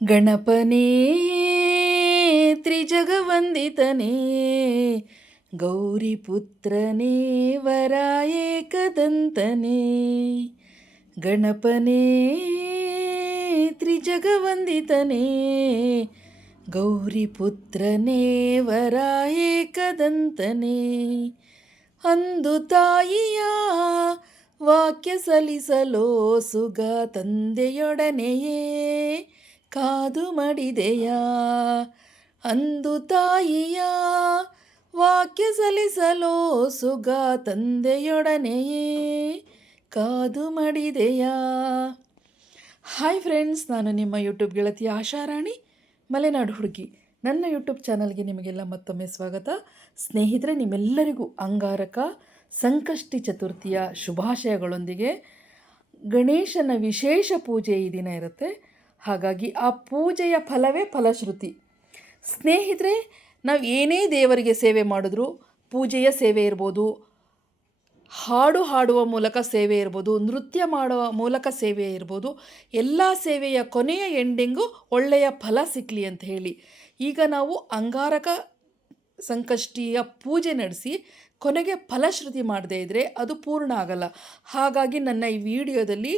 ಗಣಪನೇ ತ್ರಿಜಗವಂದಿತನೇ ಗೌರಿಪುತ್ರನೇ ವರ ಏಕದಂತನೇ. ಗಣಪನೇ ತ್ರಿಜಗವಂದಿತನೇ ಗೌರಿಪುತ್ರನೇ ವರ ಏಕದಂತನೇ. ಅಂದು ತಾಯಿಯ ವಾಕ್ಯ ಸಲ್ಲಿಸಲೋ ಸುಗ ತಂದೆಯೊಡನೆಯೇ ಕಾದು ಮಡಿದೆಯಾ. ಅಂದು ತಾಯಿಯ ವಾಕ್ಯ ಸಲ್ಲಿಸಲೋ ಸುಗ ತಂದೆಯೊಡನೆಯೇ ಕಾದು ಮಡಿದೆಯಾ. ಹಾಯ್ ಫ್ರೆಂಡ್ಸ್, ನಾನು ನಿಮ್ಮ ಯೂಟ್ಯೂಬ್ ಗೆಳತಿ ಆಶಾರಾಣಿ ಮಲೆನಾಡು ಹುಡುಗಿ. ನನ್ನ ಯೂಟ್ಯೂಬ್ ಚಾನಲ್ಗೆ ನಿಮಗೆಲ್ಲ ಮತ್ತೊಮ್ಮೆ ಸ್ವಾಗತ. ಸ್ನೇಹಿತರೆ, ನಿಮ್ಮೆಲ್ಲರಿಗೂ ಅಂಗಾರಕ ಸಂಕಷ್ಟಿ ಚತುರ್ಥಿಯ ಶುಭಾಶಯಗಳೊಂದಿಗೆ. ಗಣೇಶನ ವಿಶೇಷ ಪೂಜೆ ಈ ದಿನ ಇರುತ್ತೆ. ಹಾಗಾಗಿ ಆ ಪೂಜೆಯ ಫಲವೇ ಫಲಶ್ರುತಿ. ಸ್ನೇಹಿತರೆ, ನಾವು ಏನೇ ದೇವರಿಗೆ ಸೇವೆ ಮಾಡಿದ್ರೂ, ಪೂಜೆಯ ಸೇವೆ ಇರ್ಬೋದು, ಹಾಡು ಹಾಡುವ ಮೂಲಕ ಸೇವೆ ಇರ್ಬೋದು, ನೃತ್ಯ ಮಾಡುವ ಮೂಲಕ ಸೇವೆ ಇರ್ಬೋದು, ಎಲ್ಲ ಸೇವೆಯ ಕೊನೆಯ ಎಂಡಿಂಗು ಒಳ್ಳೆಯ ಫಲ ಸಿಕ್ಕಲಿ ಅಂತ ಹೇಳಿ ಈಗ ನಾವು ಅಂಗಾರಕ ಸಂಕಷ್ಟಿಯ ಪೂಜೆ ನಡೆಸಿ ಕೊನೆಗೆ ಫಲಶ್ರುತಿ ಮಾಡದೇ ಇದ್ದರೆ ಅದು ಪೂರ್ಣ ಆಗಲ್ಲ. ಹಾಗಾಗಿ ನನ್ನ ಈ ವಿಡಿಯೋದಲ್ಲಿ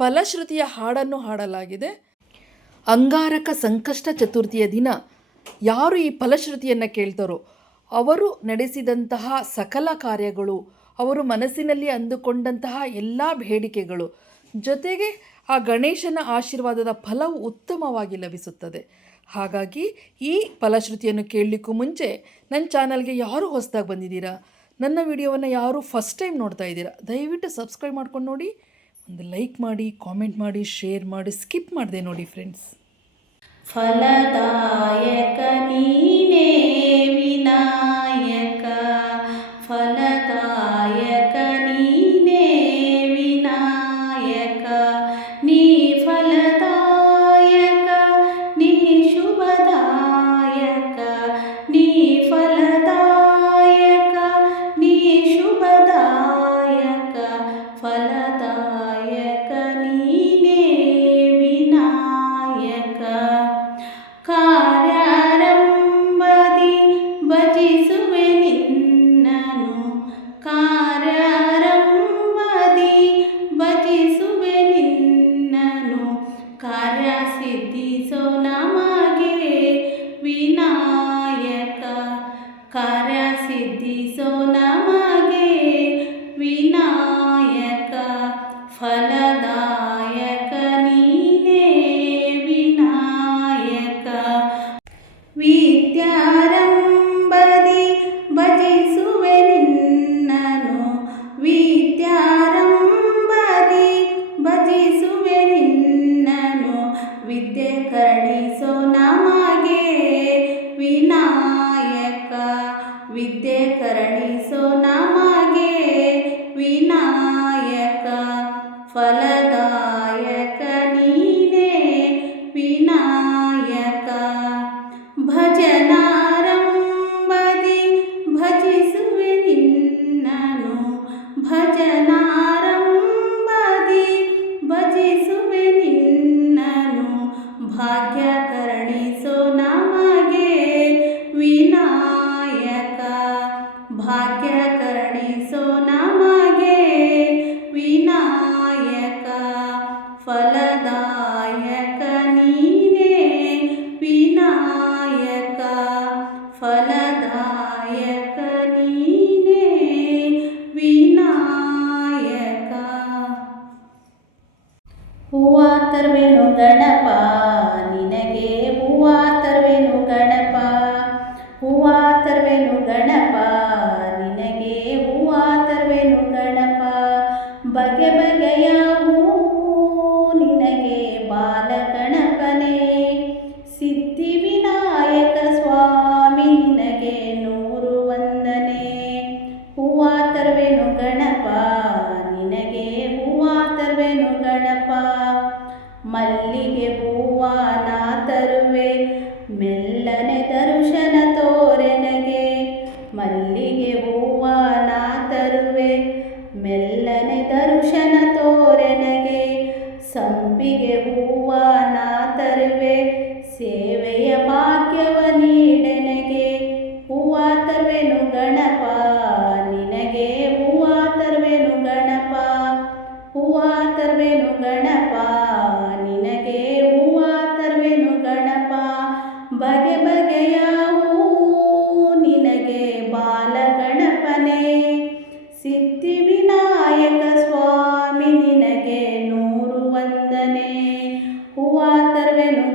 ಫಲಶ್ರುತಿಯ ಹಾಡನ್ನು ಹಾಡಲಾಗಿದೆ. ಅಂಗಾರಕ ಸಂಕಷ್ಟ ಚತುರ್ಥಿಯ ದಿನ ಯಾರು ಈ ಫಲಶ್ರುತಿಯನ್ನು ಕೇಳ್ತಾರೋ ಅವರು ನಡೆಸಿದಂತಹ ಸಕಲ ಕಾರ್ಯಗಳು, ಅವರು ಮನಸ್ಸಿನಲ್ಲಿ ಅಂದುಕೊಂಡಂತಹ ಎಲ್ಲ ಬೇಡಿಕೆಗಳು, ಜೊತೆಗೆ ಆ ಗಣೇಶನ ಆಶೀರ್ವಾದದ ಫಲವು ಉತ್ತಮವಾಗಿ ಲಭಿಸುತ್ತದೆ. ಹಾಗಾಗಿ ಈ ಫಲಶ್ರುತಿಯನ್ನು ಕೇಳಲಿಕ್ಕೂ ಮುಂಚೆ ನನ್ನ ಚಾನಲ್ಗೆ ಯಾರು ಹೊಸದಾಗಿ ಬಂದಿದ್ದೀರಾ, ನನ್ನ ವಿಡಿಯೋವನ್ನು ಯಾರು ಫಸ್ಟ್ ಟೈಮ್ ನೋಡ್ತಾ ಇದ್ದೀರಾ, ದಯವಿಟ್ಟು ಸಬ್ಸ್ಕ್ರೈಬ್ ಮಾಡ್ಕೊಂಡು ನೋಡಿ, ಒಂದು ಲೈಕ್ ಮಾಡಿ, ಕಾಮೆಂಟ್ ಮಾಡಿ, ಶೇರ್ ಮಾಡಿ, ಸ್ಕಿಪ್ ಮಾಡಿದೆ ನೋಡಿ ಫ್ರೆಂಡ್ಸ್. ಫಲದಾಯಕ ನೀನೇ ವಿನಾಯಕ, ಫಲದಾಯಕ ನೀನೇ ವಿನಾಯಕ, ನೀ ಫಲದಾಯಕ ನೀ ಶುಭದಾಯಕ, ನೀ ಫಲದಾಯಕ ನೀ ಶುಭದಾಯಕ, ಫಲದಾಯಕ ನೀನೇ ವಿನಾಯಕ. ಕಾರ್ಯಾರಂಭದಿ ಭಜಿಸುವೆ ನಿನ್ನನು, ಕಾರ್ಯಾರಂಭದಿ ಭಜಿಸುವೆ ನಿನ್ನನು, ಕಾರ್ಯ ಸಿದ್ಧಿಸೋ ನಮಗೆ ವಿನಾಯಕ, ಕಾರ್ಯ ಸಿದ್ಧಿಸೋ ನಮಗೆ ವಿನಾಯಕ, ಫಲದಾಯಕ ನೀನೇ ವಿನಾಯಕ. ವಿದ್ಯಾರಂಭದಿ ಭಜಿಸುವೆ ನಿನ್ನನು, ವಿದ್ಯಾರಂಭದಿ ಭಜಿಸುವೆ ನಿನ್ನನು, ವಿದ್ಯೆ ಕರುಣಿಸೋ ನಮಗೆ ವಿನಾಯಕ, ವಿದ್ಯೆ ಕರುಣಿಸೋ ನಮಗೆ ವಿನಾಯಕ, ಫಲದಾಯಕ ನೀನೇ ವಿನಾಯಕ. ಭಜನಾರಂಭದಿ ಭಜಿಸುವೆ ನಿನ್ನನು, ಭಜನಾರಂಭದಿ ಭಜಿಸುವೆ ನಿನ್ನನು, ಭಾಗ್ಯ ಕರುಣಿಸೋ ನಮಗೆ ವಿನಾಯಕ, ಭಾಗ್ಯ ಕರುಣಿಸೋ ನಮಗೆ ವಿನಾಯಕ, ಫಲದಾಯಕ ನೀನೇ ವಿನಾಯಕ, ಫಲದಾಯಕ ನೀನೇ ವಿನಾಯಕ. ಹೂವ ತರುವೆನು ಗಣಪ ನಿನಗೆ,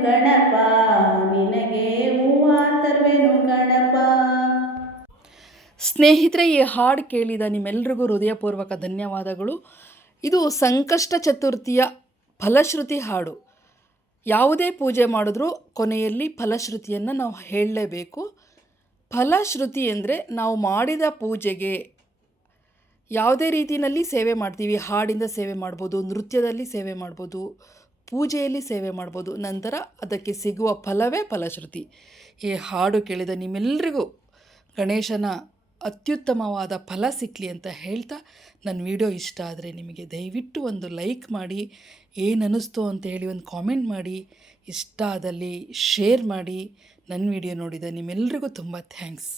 ಗಣಪ ನಿನಗೆ ಹೂವ ತರುವೆನು ಗಣಪ. ಸ್ನೇಹಿತರೆ, ಈ ಹಾಡು ಕೇಳಿದ ನಿಮ್ಮೆಲ್ರಿಗೂ ಹೃದಯಪೂರ್ವಕ ಧನ್ಯವಾದಗಳು. ಇದು ಸಂಕಷ್ಟ ಚತುರ್ಥಿಯ ಫಲಶ್ರುತಿ ಹಾಡು. ಯಾವುದೇ ಪೂಜೆ ಮಾಡಿದ್ರೂ ಕೊನೆಯಲ್ಲಿ ಫಲಶ್ರುತಿಯನ್ನು ನಾವು ಹೇಳಲೇಬೇಕು. ಫಲಶ್ರುತಿ ಅಂದರೆ ನಾವು ಮಾಡಿದ ಪೂಜೆಗೆ ಯಾವುದೇ ರೀತಿಯಲ್ಲಿ ಸೇವೆ ಮಾಡ್ತೀವಿ. ಹಾಡಿಂದ ಸೇವೆ ಮಾಡ್ಬೋದು, ನೃತ್ಯದಲ್ಲಿ ಸೇವೆ ಮಾಡ್ಬೋದು, ಪೂಜೆಯಲ್ಲಿ ಸೇವೆ ಮಾಡ್ಬೋದು. ನಂತರ ಅದಕ್ಕೆ ಸಿಗುವ ಫಲವೇ ಫಲಶ್ರುತಿ. ಈ ಹಾಡು ಕೇಳಿದ ನಿಮ್ಮೆಲ್ಲರಿಗೂ ಗಣೇಶನ ಅತ್ಯುತ್ತಮವಾದ ಫಲ ಸಿಕ್ಕಲಿ ಅಂತ ಹೇಳ್ತಾ, ನನ್ನ ವಿಡಿಯೋ ಇಷ್ಟ ಆದರೆ ನಿಮಗೆ ದಯವಿಟ್ಟು ಒಂದು ಲೈಕ್ ಮಾಡಿ, ಏನು ಅನ್ನಿಸ್ತು ಅಂತೇಳಿ ಒಂದು ಕಾಮೆಂಟ್ ಮಾಡಿ, ಇಷ್ಟ ಆದಲ್ಲಿ ಶೇರ್ ಮಾಡಿ. ನನ್ನ ವಿಡಿಯೋ ನೋಡಿದ ನಿಮ್ಮೆಲ್ಲರಿಗೂ ತುಂಬ ಥ್ಯಾಂಕ್ಸ್.